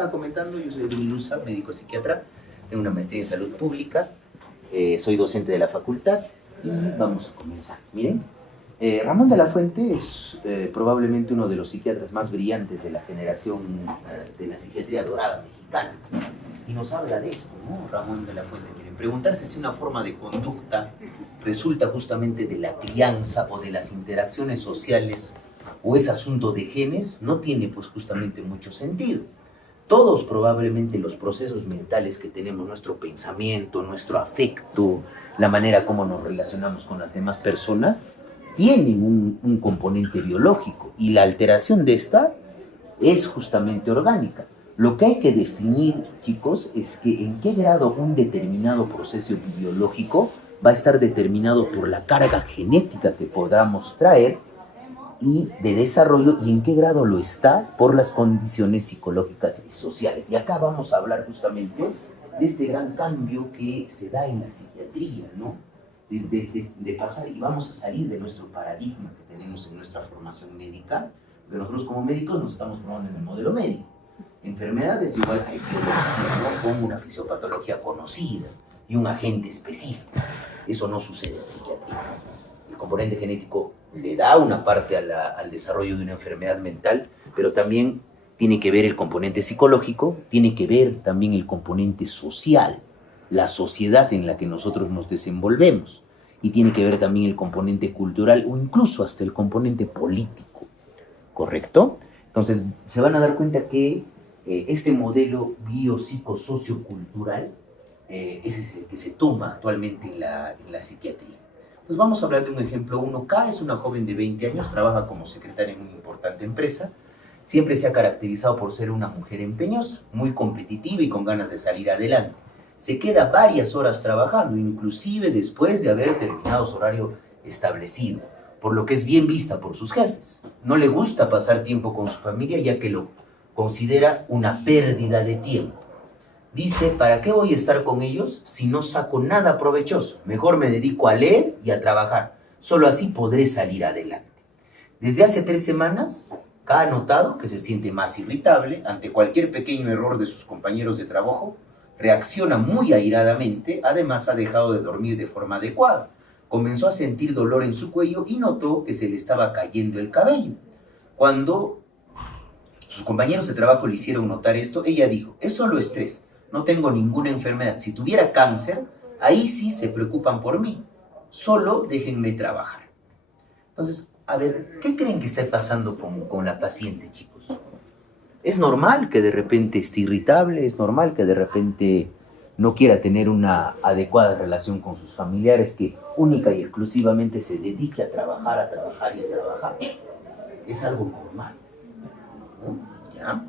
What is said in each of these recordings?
estaba comentando, yo soy Edwin Luza, médico psiquiatra, tengo una maestría en salud pública, soy docente de la facultad y vamos a comenzar. Miren, Ramón de la Fuente es probablemente uno de los psiquiatras más brillantes de la generación de la psiquiatría dorada mexicana. Y nos habla de esto, ¿no? Ramón de la Fuente. Miren, preguntarse si una forma de conducta resulta justamente de la crianza o de las interacciones sociales o es asunto de genes, no tiene pues justamente mucho sentido. Todos probablemente los procesos mentales que tenemos, nuestro pensamiento, nuestro afecto, la manera como nos relacionamos con las demás personas, tienen un componente biológico y la alteración de esta es justamente orgánica. Lo que hay que definir, chicos, es que en qué grado un determinado proceso biológico va a estar determinado por la carga genética que podamos traer y de desarrollo, y en qué grado lo está por las condiciones psicológicas y sociales. Y acá vamos a hablar justamente de este gran cambio que se da en la psiquiatría, ¿no? Desde de pasar, y vamos a salir de nuestro paradigma que tenemos en nuestra formación médica, que nosotros como médicos nos estamos formando en el modelo médico. Enfermedades igual hay que decirlo con una fisiopatología conocida y un agente específico. Eso no sucede en psiquiatría. El componente genético le da una parte al desarrollo de una enfermedad mental, pero también tiene que ver el componente psicológico, tiene que ver también el componente social, la sociedad en la que nosotros nos desenvolvemos, y tiene que ver también el componente cultural o incluso hasta el componente político, ¿correcto? Entonces, se van a dar cuenta que este modelo biopsicosociocultural ese es el que se toma actualmente en la psiquiatría. Pues vamos a hablar de un ejemplo. 1K es una joven de 20 años, trabaja como secretaria en una importante empresa. Siempre se ha caracterizado por ser una mujer empeñosa, muy competitiva y con ganas de salir adelante. Se queda varias horas trabajando, inclusive después de haber terminado su horario establecido, por lo que es bien vista por sus jefes. No le gusta pasar tiempo con su familia, ya que lo considera una pérdida de tiempo. Dice, ¿para qué voy a estar con ellos si no saco nada provechoso? Mejor me dedico a leer y a trabajar. Solo así podré salir adelante. Desde hace 3 semanas, ha notado que se siente más irritable ante cualquier pequeño error de sus compañeros de trabajo, reacciona muy airadamente, además ha dejado de dormir de forma adecuada. Comenzó a sentir dolor en su cuello y notó que se le estaba cayendo el cabello. Cuando sus compañeros de trabajo le hicieron notar esto, ella dijo, es solo estrés. No tengo ninguna enfermedad. Si tuviera cáncer, ahí sí se preocupan por mí. Solo déjenme trabajar. Entonces, a ver, ¿qué creen que está pasando con la paciente, chicos? Es normal que de repente esté irritable, es normal que de repente no quiera tener una adecuada relación con sus familiares, que única y exclusivamente se dedique a trabajar y a trabajar. Es algo normal, ¿no? ¿Ya?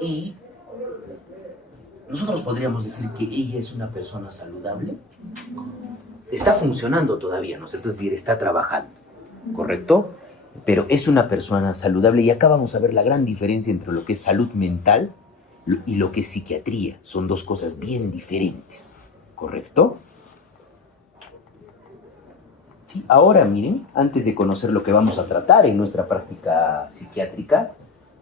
Y nosotros podríamos decir que ella es una persona saludable. Está funcionando todavía, ¿no es cierto? Es decir, está trabajando, ¿correcto? Pero es una persona saludable, y acá vamos a ver la gran diferencia entre lo que es salud mental y lo que es psiquiatría. Son dos cosas bien diferentes, ¿correcto? Sí, ahora miren, antes de conocer lo que vamos a tratar en nuestra práctica psiquiátrica,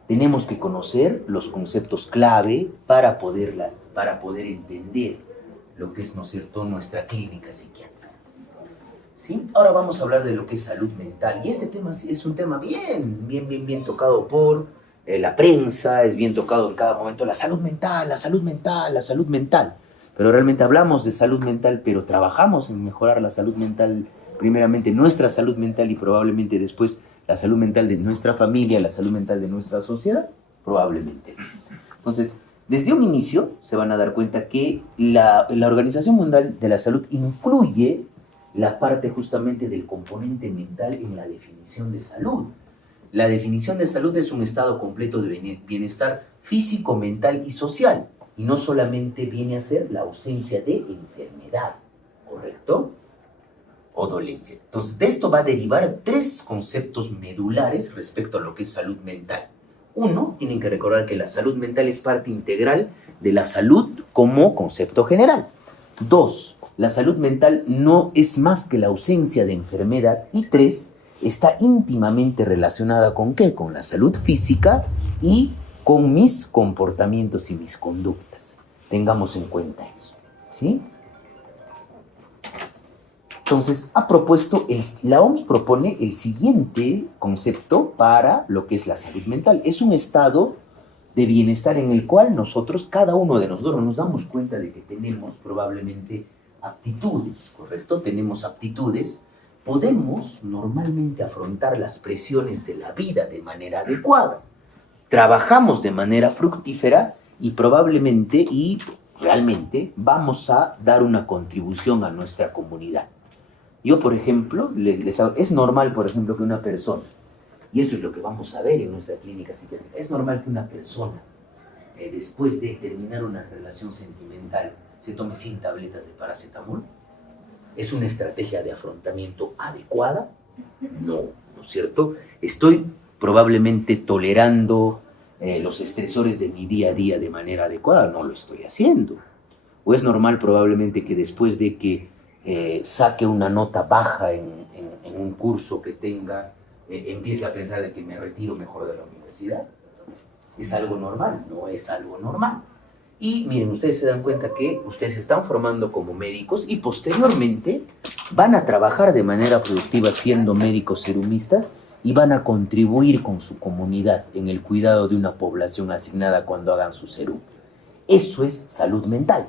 tenemos que conocer los conceptos clave para poder entender lo que es, ¿no es cierto?, nuestra clínica psiquiátrica. ¿Sí? Ahora vamos a hablar de lo que es salud mental. Y este tema es un tema bien tocado por la prensa, es bien tocado en cada momento. La salud mental, la salud mental, la salud mental. Pero realmente hablamos de salud mental, pero trabajamos en mejorar la salud mental, primeramente nuestra salud mental y probablemente después la salud mental de nuestra familia, la salud mental de nuestra sociedad, probablemente. Entonces, desde un inicio se van a dar cuenta que la Organización Mundial de la Salud incluye la parte justamente del componente mental en la definición de salud. La definición de salud es un estado completo de bienestar físico, mental y social, y no solamente viene a ser la ausencia de enfermedad, ¿correcto?, o dolencia. Entonces, de esto va a derivar 3 conceptos medulares respecto a lo que es salud mental. 1, tienen que recordar que la salud mental es parte integral de la salud como concepto general. 2, la salud mental no es más que la ausencia de enfermedad. Y 3, está íntimamente relacionada ¿con qué? Con la salud física y con mis comportamientos y mis conductas. Tengamos en cuenta eso, ¿sí? Entonces, la OMS propone el siguiente concepto para lo que es la salud mental. Es un estado de bienestar en el cual cada uno de nosotros nos damos cuenta de que tenemos probablemente aptitudes, ¿correcto? Tenemos aptitudes, podemos normalmente afrontar las presiones de la vida de manera adecuada. Trabajamos de manera fructífera y probablemente y realmente vamos a dar una contribución a nuestra comunidad. Yo, por ejemplo, es normal, por ejemplo, que una persona, y esto es lo que vamos a ver en nuestra clínica psiquiátrica, es normal que una persona, después de terminar una relación sentimental, se tome 100 tabletas de paracetamol. ¿Es una estrategia de afrontamiento adecuada? No, ¿no es cierto? Estoy probablemente tolerando los estresores de mi día a día de manera adecuada, no lo estoy haciendo. O es normal probablemente que después de que saque una nota baja en un curso que tenga, empiece a pensar de que me retiro mejor de la universidad. ¿Es algo normal? No es algo normal. Y miren, ustedes se dan cuenta que ustedes se están formando como médicos y posteriormente van a trabajar de manera productiva siendo médicos serumistas y van a contribuir con su comunidad en el cuidado de una población asignada cuando hagan su serum. Eso es salud mental,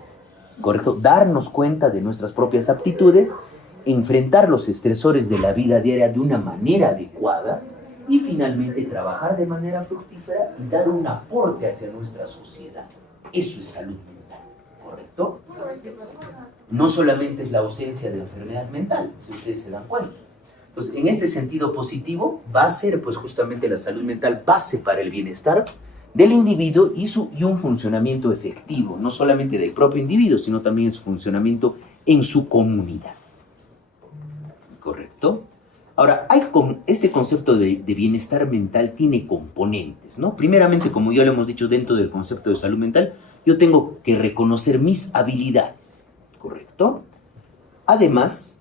¿correcto? Darnos cuenta de nuestras propias aptitudes, enfrentar los estresores de la vida diaria de una manera adecuada y finalmente trabajar de manera fructífera y dar un aporte hacia nuestra sociedad. Eso es salud mental, ¿correcto? No solamente es la ausencia de enfermedad mental, si ustedes se dan cuenta. Entonces, en este sentido positivo, va a ser pues justamente la salud mental base para el bienestar del individuo y un funcionamiento efectivo, no solamente del propio individuo, sino también su funcionamiento en su comunidad. ¿Correcto? Ahora, este concepto de bienestar mental tiene componentes, ¿no? Primeramente, como ya lo hemos dicho dentro del concepto de salud mental, yo tengo que reconocer mis habilidades, ¿correcto? Además,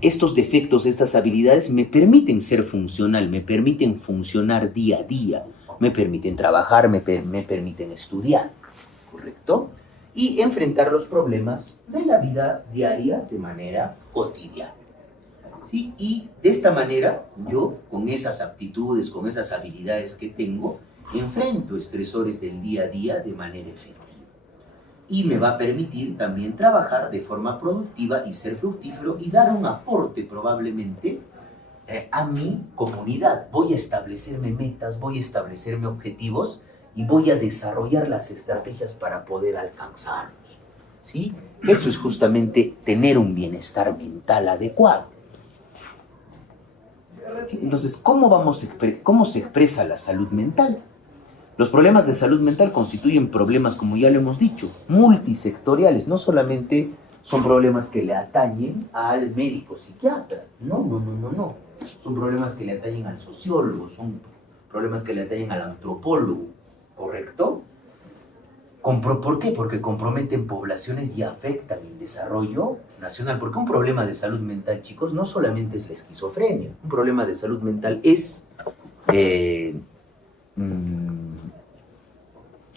estos defectos, estas habilidades me permiten ser funcional, me permiten funcionar día a día, me permiten trabajar, me permiten estudiar, ¿correcto? Y enfrentar los problemas de la vida diaria de manera cotidiana. ¿Sí? Y de esta manera, yo, con esas aptitudes, con esas habilidades que tengo, enfrento estresores del día a día de manera efectiva. Y me va a permitir también trabajar de forma productiva y ser fructífero y dar un aporte probablemente a mi comunidad. Voy a establecerme metas, voy a establecerme objetivos y voy a desarrollar las estrategias para poder alcanzarlos. ¿Sí? Eso es justamente tener un bienestar mental adecuado. Entonces, ¿cómo se expresa la salud mental? Los problemas de salud mental constituyen problemas, como ya lo hemos dicho, multisectoriales. No solamente son problemas que le atañen al médico psiquiatra. No. Son problemas que le atañen al sociólogo, son problemas que le atañen al antropólogo, ¿correcto? ¿Por qué? Porque comprometen poblaciones y afectan el desarrollo nacional. Porque un problema de salud mental, chicos, no solamente es la esquizofrenia. Un problema de salud mental es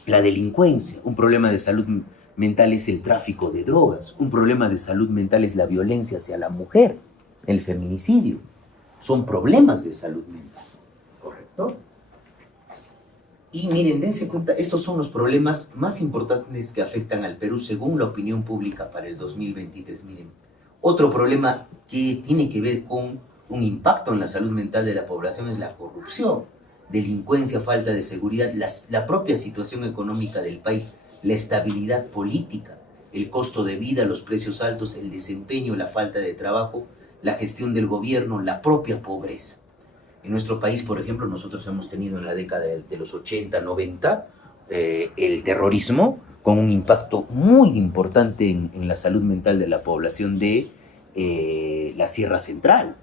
la delincuencia. Un problema de salud mental es el tráfico de drogas. Un problema de salud mental es la violencia hacia la mujer, el feminicidio. Son problemas de salud mental, ¿correcto? Y miren, dense cuenta, estos son los problemas más importantes que afectan al Perú según la opinión pública para el 2023. Miren, otro problema que tiene que ver con un impacto en la salud mental de la población es la corrupción, delincuencia, falta de seguridad, la propia situación económica del país, la estabilidad política, el costo de vida, los precios altos, el desempeño, la falta de trabajo, la gestión del gobierno, la propia pobreza. En nuestro país, por ejemplo, nosotros hemos tenido en la década de los 80, 90, el terrorismo con un impacto muy importante en la salud mental de la población de la Sierra Central,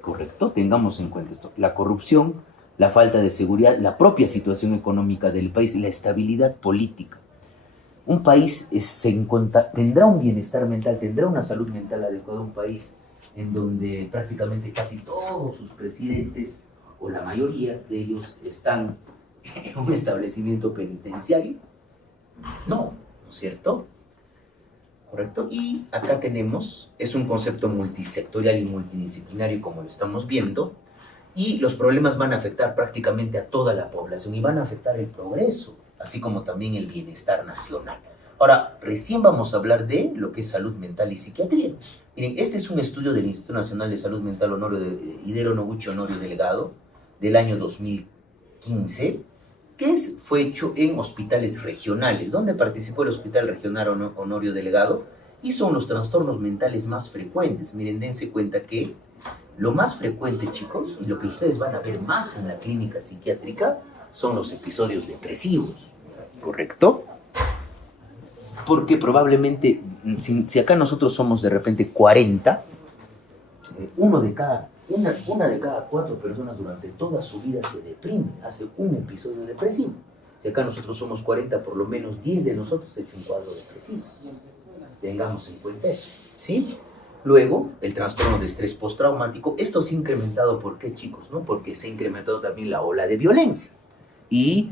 ¿correcto? Tengamos en cuenta esto. La corrupción, la falta de seguridad, la propia situación económica del país, la estabilidad política. Un país tendrá un bienestar mental, tendrá una salud mental adecuada, un país en donde prácticamente casi todos sus presidentes, o la mayoría de ellos, están en un establecimiento penitenciario? No, ¿no es cierto? ¿Correcto? Y acá tenemos, es un concepto multisectorial y multidisciplinario como lo estamos viendo, y los problemas van a afectar prácticamente a toda la población y van a afectar el progreso, así como también el bienestar nacional. Ahora, recién vamos a hablar de lo que es salud mental y psiquiatría. Miren, este es un estudio del Instituto Nacional de Salud Mental Hidero Noguchi Honorio Delgado, del año 2015, que fue hecho en hospitales regionales, donde participó el Hospital Regional Honorio Delgado, y son los trastornos mentales más frecuentes. Miren, dense cuenta que lo más frecuente, chicos, y lo que ustedes van a ver más en la clínica psiquiátrica, son los episodios depresivos, ¿correcto? Porque probablemente, si acá nosotros somos de repente 40, una de cada 4 personas durante toda su vida se deprime, hace un episodio depresivo. Si acá nosotros somos 40, por lo menos 10 de nosotros ha hecho un cuadro depresivo. Tengamos en cuenta eso, ¿sí? Luego, el trastorno de estrés postraumático. Esto se ha incrementado, ¿por qué, chicos? ¿No? Porque se ha incrementado también la ola de violencia. Y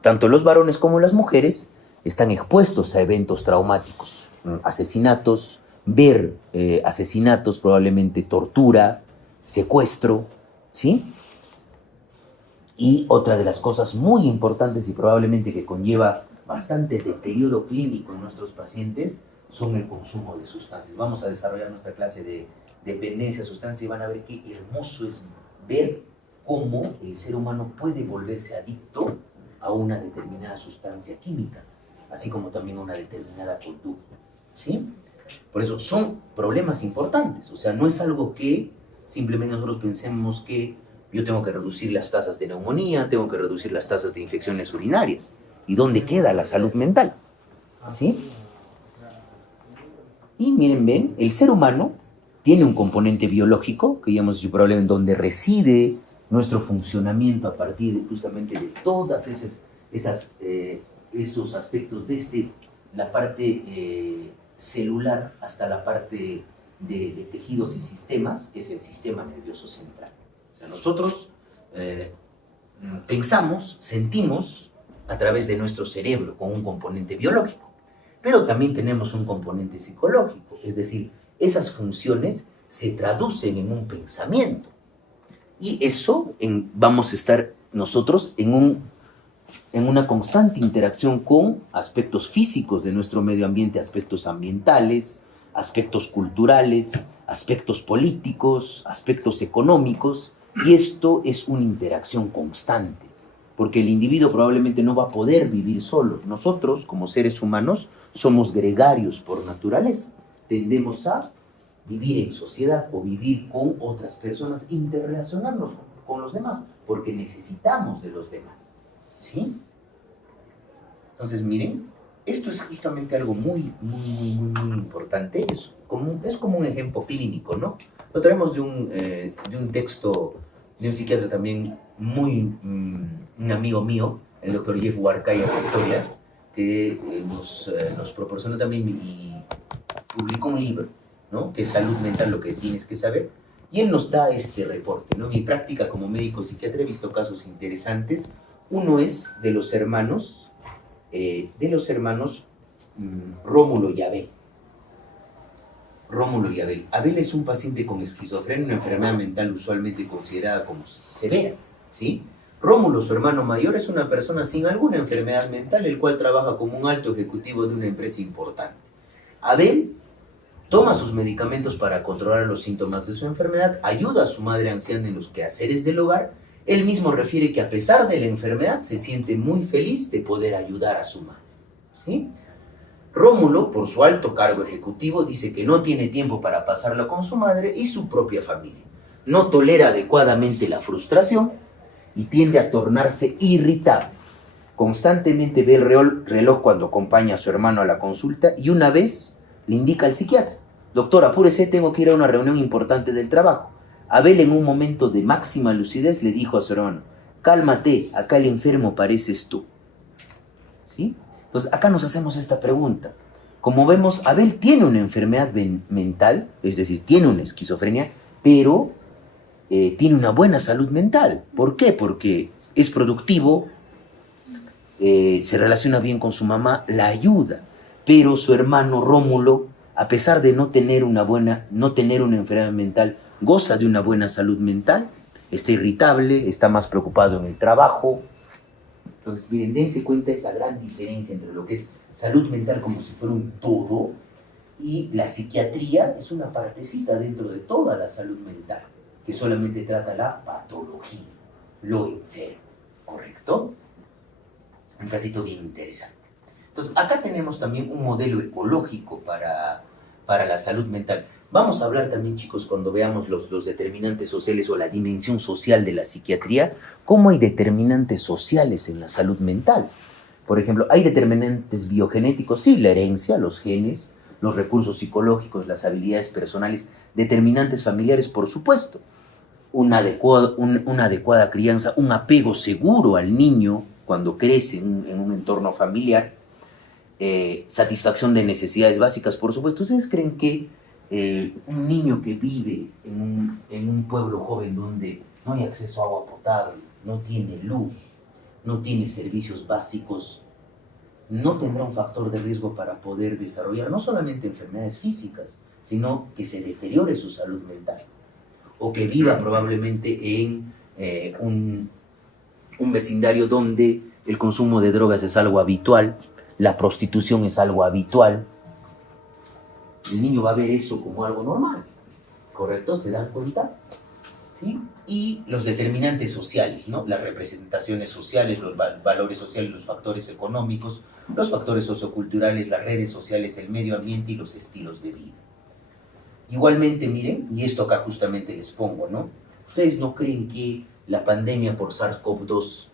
tanto los varones como las mujeres están expuestos a eventos traumáticos, asesinatos, ver asesinatos, probablemente tortura, secuestro, ¿sí? Y otra de las cosas muy importantes y probablemente que conlleva bastante deterioro clínico en nuestros pacientes son el consumo de sustancias. Vamos a desarrollar nuestra clase de dependencia a sustancias y van a ver qué hermoso es ver cómo el ser humano puede volverse adicto a una determinada sustancia química, así como también a una determinada conducta, ¿sí? Por eso son problemas importantes, o sea, no es algo que simplemente nosotros pensemos que yo tengo que reducir las tasas de neumonía, tengo que reducir las tasas de infecciones urinarias. ¿Y dónde queda la salud mental? ¿Sí? Y miren, ven, el ser humano tiene un componente biológico, que ya hemos dicho probablemente donde reside nuestro funcionamiento a partir justamente de todas esos aspectos, desde la parte celular hasta la parte de tejidos y sistemas, que es el sistema nervioso central. O sea, nosotros pensamos, sentimos a través de nuestro cerebro con un componente biológico, pero también tenemos un componente psicológico, es decir, esas funciones se traducen en un pensamiento. Y eso vamos a estar nosotros en una constante interacción con aspectos físicos de nuestro medio ambiente, aspectos ambientales, aspectos culturales, aspectos políticos, aspectos económicos, y esto es una interacción constante, porque el individuo probablemente no va a poder vivir solo. Nosotros, como seres humanos, somos gregarios por naturaleza. Tendemos a vivir en sociedad o vivir con otras personas, interrelacionarnos con los demás, porque necesitamos de los demás, ¿sí? Entonces, miren, esto es justamente algo muy importante. Es como un ejemplo clínico, ¿no? Lo traemos de un texto de un psiquiatra también un amigo mío, el doctor Jeff Huarcaya Victoria, que nos proporcionó también y publicó un libro, ¿no? Que es Salud Mental, lo que tienes que saber, y él nos da este reporte, ¿no? En mi práctica como médico psiquiatra he visto casos interesantes. Uno es de los hermanos Rómulo y Abel. Rómulo y Abel. Abel es un paciente con esquizofrenia, una enfermedad mental usualmente considerada como severa, ¿sí? Rómulo, su hermano mayor, es una persona sin alguna enfermedad mental, el cual trabaja como un alto ejecutivo de una empresa importante. Abel toma sus medicamentos para controlar los síntomas de su enfermedad, ayuda a su madre anciana en los quehaceres del hogar. Él mismo refiere que a pesar de la enfermedad se siente muy feliz de poder ayudar a su madre, ¿sí? Rómulo, por su alto cargo ejecutivo, dice que no tiene tiempo para pasarlo con su madre y su propia familia. No tolera adecuadamente la frustración y tiende a tornarse irritable. Constantemente ve el reloj cuando acompaña a su hermano a la consulta y una vez le indica al psiquiatra: doctor, apúrese, tengo que ir a una reunión importante del trabajo. Abel, en un momento de máxima lucidez, le dijo a su hermano: cálmate, acá el enfermo pareces tú. ¿Sí? Entonces, acá nos hacemos esta pregunta. Como vemos, Abel tiene una enfermedad mental, es decir, tiene una esquizofrenia, pero tiene una buena salud mental. ¿Por qué? Porque es productivo, se relaciona bien con su mamá, la ayuda, pero su hermano Rómulo, a pesar de no tener una enfermedad mental, goza de una buena salud mental, está irritable, está más preocupado en el trabajo. Entonces, miren, dense cuenta de esa gran diferencia entre lo que es salud mental como si fuera un todo y la psiquiatría es una partecita dentro de toda la salud mental, que solamente trata la patología, lo enfermo, ¿correcto? Un casito bien interesante. Entonces, acá tenemos también un modelo ecológico para la salud mental. Vamos a hablar también, chicos, cuando veamos los determinantes sociales o la dimensión social de la psiquiatría, cómo hay determinantes sociales en la salud mental. Por ejemplo, hay determinantes biogenéticos, sí, la herencia, los genes, los recursos psicológicos, las habilidades personales, determinantes familiares, por supuesto. Una adecuada crianza, un apego seguro al niño cuando crece en un entorno familiar, satisfacción de necesidades básicas, por supuesto. ¿Ustedes creen que un niño que vive en un pueblo joven donde no hay acceso a agua potable, no tiene luz, no tiene servicios básicos, no tendrá un factor de riesgo para poder desarrollar no solamente enfermedades físicas, sino que se deteriore su salud mental? O que viva probablemente en un vecindario donde el consumo de drogas es algo habitual, la prostitución es algo habitual. El niño va a ver eso como algo normal, ¿correcto? ¿Se dan cuenta? ¿Sí? Y los determinantes sociales, ¿no? Las representaciones sociales, los valores sociales, los factores económicos, los factores socioculturales, las redes sociales, el medio ambiente y los estilos de vida. Igualmente, miren, y esto acá justamente les pongo, ¿no? ¿Ustedes no creen que la pandemia por SARS-CoV-2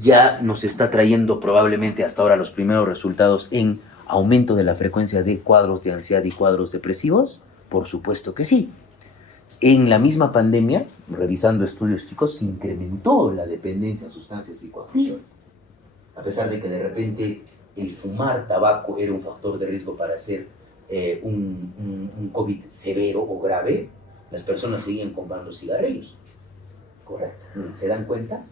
ya nos está trayendo probablemente hasta ahora los primeros resultados en aumento de la frecuencia de cuadros de ansiedad y cuadros depresivos? Por supuesto que sí. En la misma pandemia, revisando estudios, chicos, se incrementó la dependencia a sustancias psicoactivas. A pesar de que de repente el fumar tabaco era un factor de riesgo para hacer un COVID severo o grave, las personas seguían comprando cigarrillos. Correcto. ¿Se dan cuenta?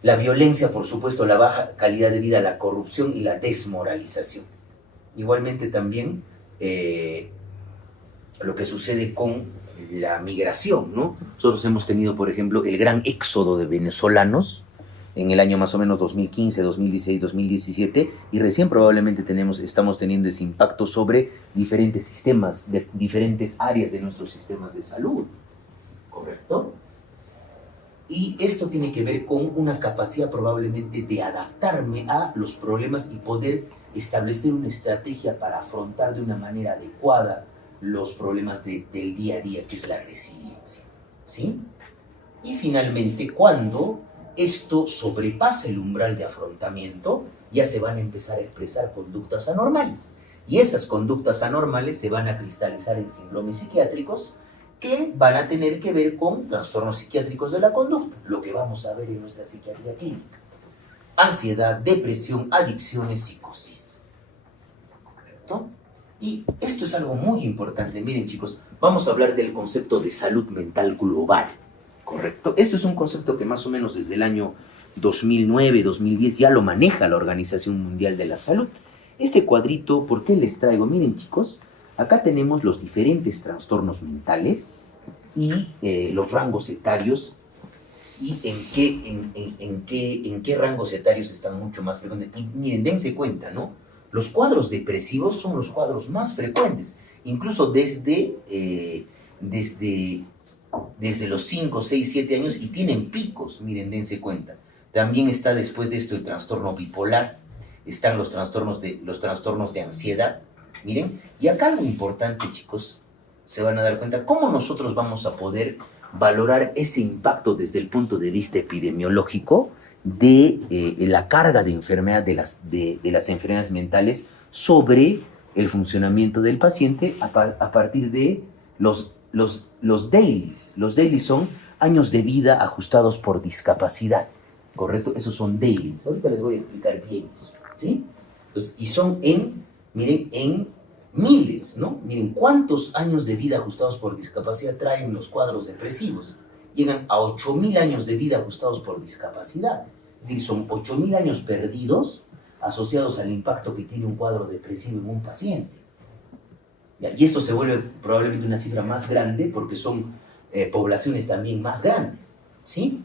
La violencia, por supuesto, la baja calidad de vida, la corrupción y la desmoralización. Igualmente también lo que sucede con la migración, ¿no? Nosotros hemos tenido, por ejemplo, el gran éxodo de venezolanos en el año más o menos 2015, 2016, 2017, y recién probablemente estamos teniendo ese impacto sobre diferentes sistemas, diferentes áreas de nuestros sistemas de salud, ¿correcto? Y esto tiene que ver con una capacidad probablemente de adaptarme a los problemas y poder establecer una estrategia para afrontar de una manera adecuada los problemas del día a día, que es la resiliencia, ¿sí? Y finalmente, cuando esto sobrepasa el umbral de afrontamiento, ya se van a empezar a expresar conductas anormales. Y esas conductas anormales se van a cristalizar en síndromes psiquiátricos que van a tener que ver con trastornos psiquiátricos de la conducta, lo que vamos a ver en nuestra psiquiatría clínica. Ansiedad, depresión, adicciones, psicosis. ¿Correcto? Y esto es algo muy importante. Miren, chicos, vamos a hablar del concepto de salud mental global. ¿Correcto? Esto es un concepto que más o menos desde el año 2009, 2010 ya lo maneja la Organización Mundial de la Salud. Este cuadrito, ¿por qué les traigo? Miren, chicos, acá tenemos los diferentes trastornos mentales y los rangos etarios y en qué rangos etarios están mucho más frecuentes. Y miren, dense cuenta, ¿no? Los cuadros depresivos son los cuadros más frecuentes, incluso desde los 5, 6, 7 años, y tienen picos, miren, dense cuenta. También está después de esto el trastorno bipolar, están los trastornos de ansiedad, miren. Y acá algo importante, chicos, se van a dar cuenta, cómo nosotros vamos a poder valorar ese impacto desde el punto de vista epidemiológico de la carga de enfermedad de las enfermedades mentales sobre el funcionamiento del paciente a partir de los dailies. Los dailies son años de vida ajustados por discapacidad, ¿correcto? Esos son dailies. Ahorita les voy a explicar bien eso, ¿sí? Entonces, y son miren, en miles, ¿no? Miren cuántos años de vida ajustados por discapacidad traen los cuadros depresivos. llegan a 8.000 años de vida ajustados por discapacidad. Es decir, son 8.000 años perdidos asociados al impacto que tiene un cuadro depresivo en un paciente. ¿Ya? Y esto se vuelve probablemente una cifra más grande porque son poblaciones también más grandes, ¿sí?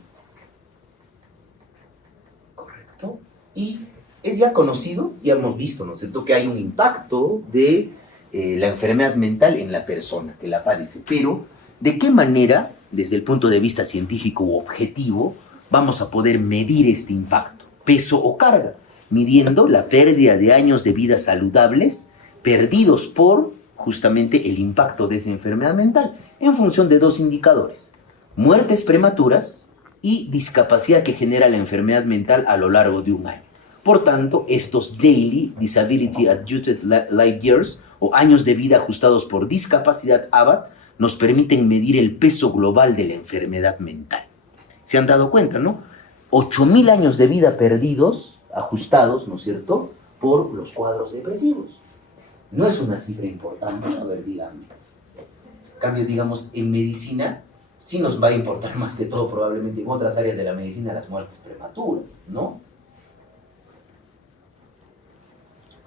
Correcto. Y es ya conocido, ya hemos visto, ¿no es cierto?, que hay un impacto de la enfermedad mental en la persona que la padece. Pero, ¿de qué manera, desde el punto de vista científico u objetivo, vamos a poder medir este impacto, peso o carga? Midiendo la pérdida de años de vida saludables perdidos por justamente el impacto de esa enfermedad mental en función de dos indicadores: muertes prematuras y discapacidad que genera la enfermedad mental a lo largo de un año. Por tanto, estos Daily Disability Adjusted Life Years, o años de vida ajustados por discapacidad ABAD, nos permiten medir el peso global de la enfermedad mental. ¿Se han dado cuenta, no? 8.000 años de vida perdidos, ajustados, ¿no es cierto?, por los cuadros depresivos. No es una cifra importante, a ver, díganme. En cambio, digamos, en medicina sí nos va a importar más que todo, probablemente en otras áreas de la medicina, las muertes prematuras, ¿no?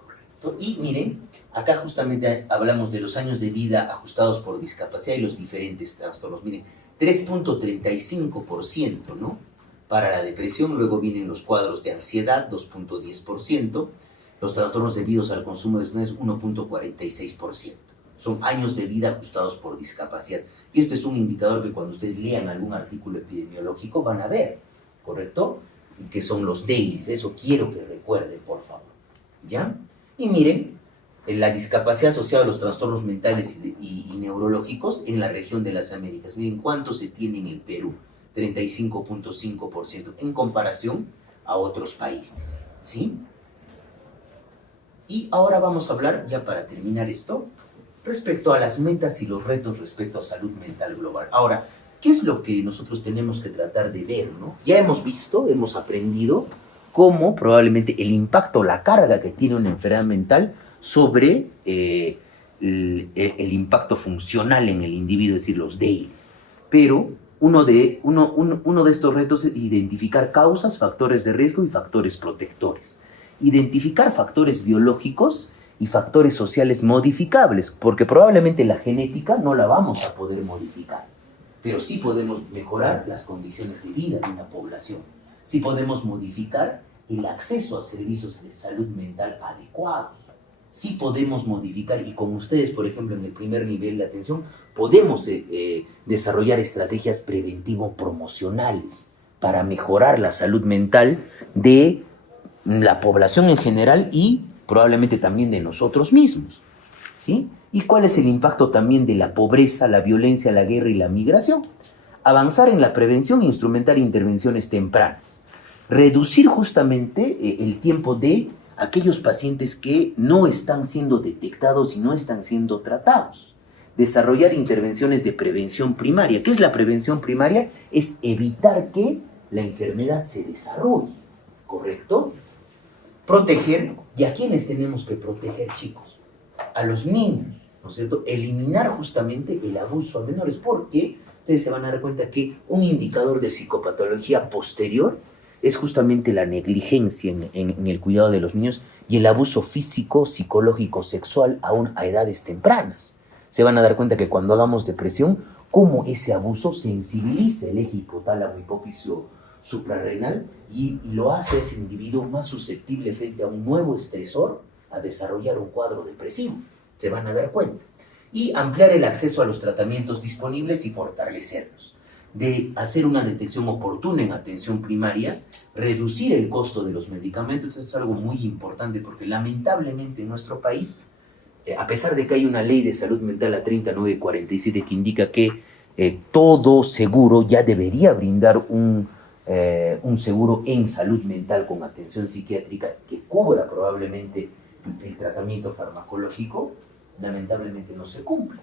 Correcto. Y miren, acá justamente hablamos de los años de vida ajustados por discapacidad y los diferentes trastornos. Miren, 3.35%, ¿no?, para la depresión. Luego vienen los cuadros de ansiedad, 2.10%. Los trastornos debidos al consumo de sustancias, 1.46%. Son años de vida ajustados por discapacidad. Y este es un indicador que cuando ustedes lean algún artículo epidemiológico van a ver, ¿correcto?, que son los dailies. Eso quiero que recuerden, por favor. ¿Ya? Y miren, la discapacidad asociada a los trastornos mentales y neurológicos en la región de las Américas. Miren cuánto se tiene en el Perú, 35.5%, en comparación a otros países, ¿sí? Y ahora vamos a hablar, ya para terminar esto, respecto a las metas y los retos respecto a salud mental global. Ahora, ¿qué es lo que nosotros tenemos que tratar de ver, no? Ya hemos visto, hemos aprendido cómo probablemente el impacto, la carga que tiene una enfermedad mental sobre el impacto funcional en el individuo, es decir, los dailies. Pero uno de estos retos es identificar causas, factores de riesgo y factores protectores. Identificar factores biológicos y factores sociales modificables, porque probablemente la genética no la vamos a poder modificar, pero sí podemos mejorar las condiciones de vida de una población, sí podemos modificar el acceso a servicios de salud mental adecuados, sí podemos modificar, y con ustedes, por ejemplo, en el primer nivel de atención, podemos desarrollar estrategias preventivo-promocionales para mejorar la salud mental de la población en general y probablemente también de nosotros mismos, ¿sí? ¿Y cuál es el impacto también de la pobreza, la violencia, la guerra y la migración? Avanzar en la prevención e instrumentar intervenciones tempranas. Reducir justamente el tiempo de aquellos pacientes que no están siendo detectados y no están siendo tratados. Desarrollar intervenciones de prevención primaria. ¿Qué es la prevención primaria? Es evitar que la enfermedad se desarrolle, ¿correcto? Proteger, ¿y a quiénes tenemos que proteger, chicos? A los niños, ¿no es cierto? Eliminar justamente el abuso a menores, porque ustedes se van a dar cuenta que un indicador de psicopatología posterior es justamente la negligencia en el cuidado de los niños y el abuso físico, psicológico, sexual aún a edades tempranas. Se van a dar cuenta que cuando hagamos depresión, cómo ese abuso sensibiliza el eje hipotálamo hipófiso suprarrenal y lo hace a ese individuo más susceptible frente a un nuevo estresor a desarrollar un cuadro depresivo. Se van a dar cuenta. Y ampliar el acceso a los tratamientos disponibles y fortalecerlos. De hacer una detección oportuna en atención primaria, reducir el costo de los medicamentos. Esto es algo muy importante porque lamentablemente en nuestro país, a pesar de que hay una ley de salud mental, la 3947, que indica que todo seguro ya debería brindar un seguro en salud mental con atención psiquiátrica que cubra probablemente el tratamiento farmacológico, lamentablemente no se cumple,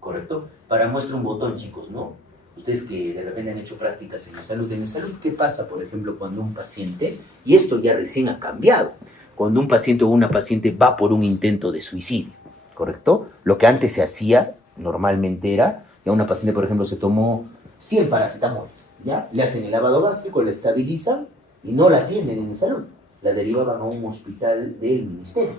¿correcto? Para muestra un botón, chicos, ¿no? Ustedes que de repente han hecho prácticas en la salud, ¿qué pasa, por ejemplo, cuando un paciente, y esto ya recién ha cambiado, cuando un paciente o una paciente va por un intento de suicidio, ¿correcto? Lo que antes se hacía normalmente era, ya una paciente, por ejemplo, se tomó 100 paracetamoles, ¿ya? Le hacen el lavado gástrico, la estabilizan y no la atienden en salud. La derivaban a un hospital del ministerio.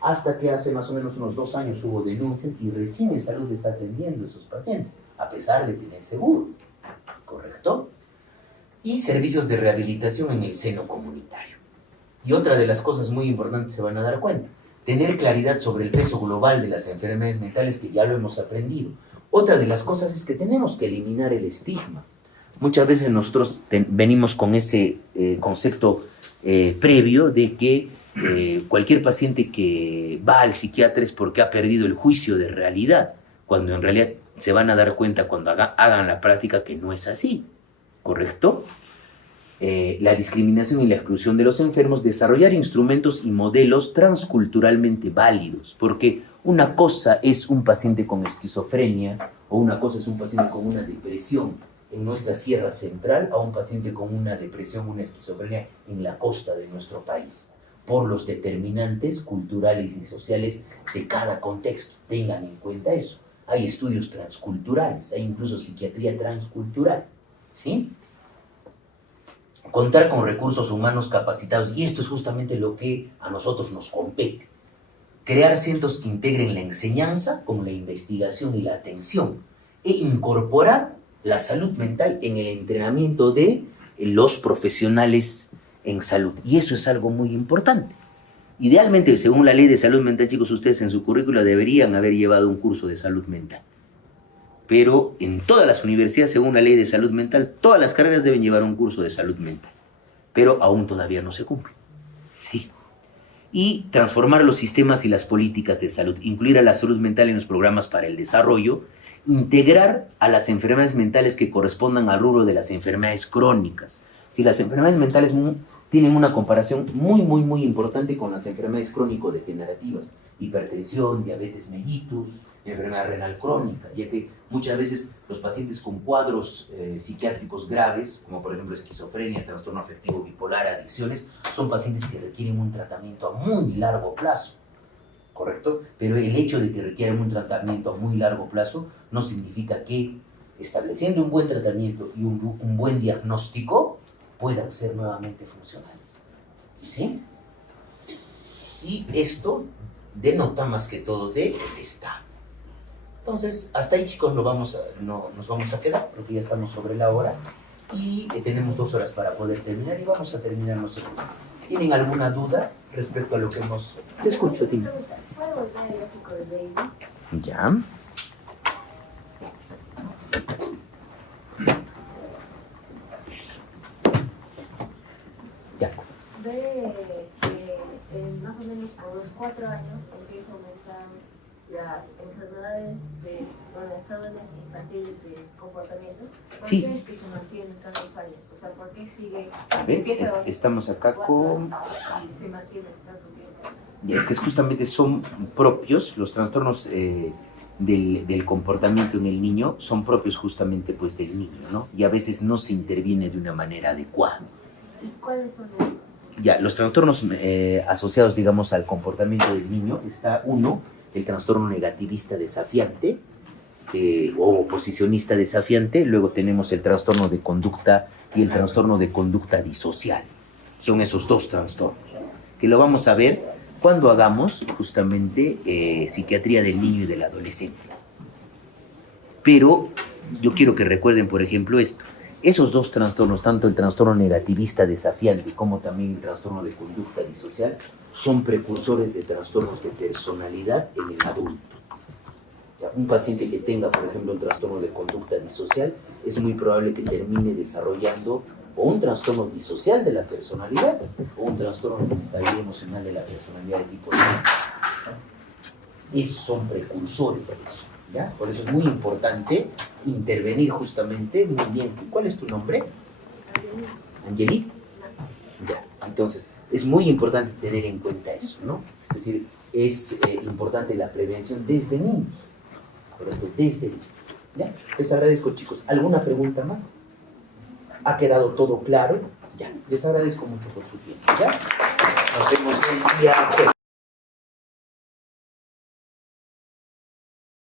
Hasta que hace más o menos unos 2 años hubo denuncias y recién en salud está atendiendo a esos pacientes, a pesar de tener seguro, ¿correcto? Y servicios de rehabilitación en el seno comunitario. Y otra de las cosas muy importantes se van a dar cuenta, tener claridad sobre el peso global de las enfermedades mentales, que ya lo hemos aprendido. Otra de las cosas es que tenemos que eliminar el estigma. Muchas veces nosotros venimos con ese concepto previo de que cualquier paciente que va al psiquiatra es porque ha perdido el juicio de realidad, cuando en realidad se van a dar cuenta cuando hagan la práctica que no es así, ¿correcto? La discriminación y la exclusión de los enfermos, desarrollar instrumentos y modelos transculturalmente válidos, porque una cosa es un paciente con esquizofrenia o una cosa es un paciente con una depresión en nuestra Sierra Central a un paciente con una depresión, una esquizofrenia en la costa de nuestro país, por los determinantes culturales y sociales de cada contexto. Tengan en cuenta eso. Hay estudios transculturales, hay incluso psiquiatría transcultural, ¿sí? Contar con recursos humanos capacitados, y esto es justamente lo que a nosotros nos compete. Crear centros que integren la enseñanza con la investigación y la atención, e incorporar la salud mental en el entrenamiento de los profesionales en salud. Y eso es algo muy importante. Idealmente, según la ley de salud mental, chicos, ustedes en su currícula deberían haber llevado un curso de salud mental. Pero en todas las universidades, según la ley de salud mental, todas las carreras deben llevar un curso de salud mental. Pero aún todavía no se cumple. Sí. Y transformar los sistemas y las políticas de salud, incluir a la salud mental en los programas para el desarrollo, integrar a las enfermedades mentales que correspondan al rubro de las enfermedades crónicas. Si las enfermedades mentales tienen una comparación muy importante con las enfermedades crónico-degenerativas, hipertensión, diabetes mellitus, enfermedad renal crónica, ya que muchas veces los pacientes con cuadros psiquiátricos graves, como por ejemplo esquizofrenia, trastorno afectivo bipolar, adicciones, son pacientes que requieren un tratamiento a muy largo plazo, ¿correcto? Pero el hecho de que requieran un tratamiento a muy largo plazo no significa que estableciendo un buen tratamiento y un buen diagnóstico puedan ser nuevamente funcionales, ¿sí? Y esto denota más que todo del Estado. Entonces, hasta ahí, chicos, nos vamos a quedar, porque ya estamos sobre la hora y tenemos 2 horas para poder terminar y vamos a terminar nosotros. ¿Tienen alguna duda respecto a lo que hemos... Te escucho, Tim. ¿Puedo volver el gráfico de Davis? Ya. Ya. Ve que más o menos por los 4 años empieza a aumentar las enfermedades de trastornos infantiles de comportamiento. ¿Por Sí. qué es que se mantienen tantos años? O sea, ¿por qué sigue? A ver, Empieza a los estamos acá 4 con... y se mantiene tanto tiempo? Y es que justamente son propios, los trastornos del comportamiento en el niño son propios justamente pues del niño, ¿no? Y a veces no se interviene de una manera adecuada. ¿Y cuáles son estos? Ya, los trastornos asociados, digamos, al comportamiento del niño, está uno, el trastorno negativista desafiante o oposicionista desafiante, luego tenemos el trastorno de conducta y el trastorno de conducta disocial. Son esos 2 trastornos, que lo vamos a ver cuando hagamos justamente psiquiatría del niño y del adolescente. Pero yo quiero que recuerden, por ejemplo, esto. Esos 2 trastornos, tanto el trastorno negativista desafiante como también el trastorno de conducta disocial, son precursores de trastornos de personalidad en el adulto. Ya, un paciente que tenga, por ejemplo, un trastorno de conducta disocial, es muy probable que termine desarrollando o un trastorno disocial de la personalidad o un trastorno de inestabilidad emocional de la personalidad de tipo 2. Esos son precursores de eso. ¿Ya? Por eso es muy importante intervenir justamente muy bien. ¿Cuál es tu nombre? Angelique. Ya, entonces es muy importante tener en cuenta eso, ¿no? Es decir, es importante la prevención desde niños, ¿correcto? Desde niños. ¿Ya? Les agradezco, chicos. ¿Alguna pregunta más? ¿Ha quedado todo claro? Ya, les agradezco mucho por su tiempo. ¿Ya? Nos vemos el día jueves.